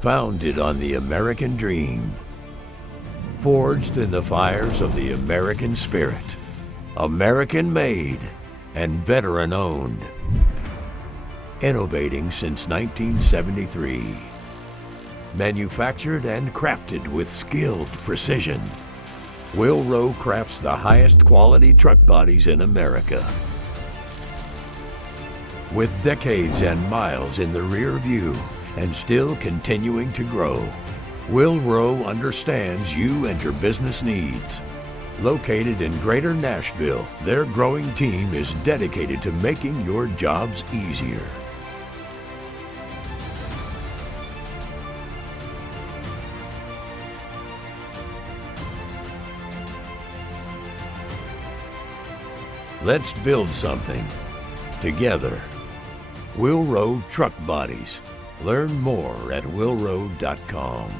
Founded on the American dream. Forged in the fires of the American spirit. American made and veteran owned. Innovating since 1973. Manufactured and crafted with skilled precision. Wil-Ro crafts the highest quality truck bodies in America. With decades and miles in the rear view and still continuing to grow, Wil-Ro understands you and your business needs. Located in Greater Nashville, their growing team is dedicated to making your jobs easier. Let's build something together. Wil-Ro Truck Bodies. Learn more at Wil-Ro.com.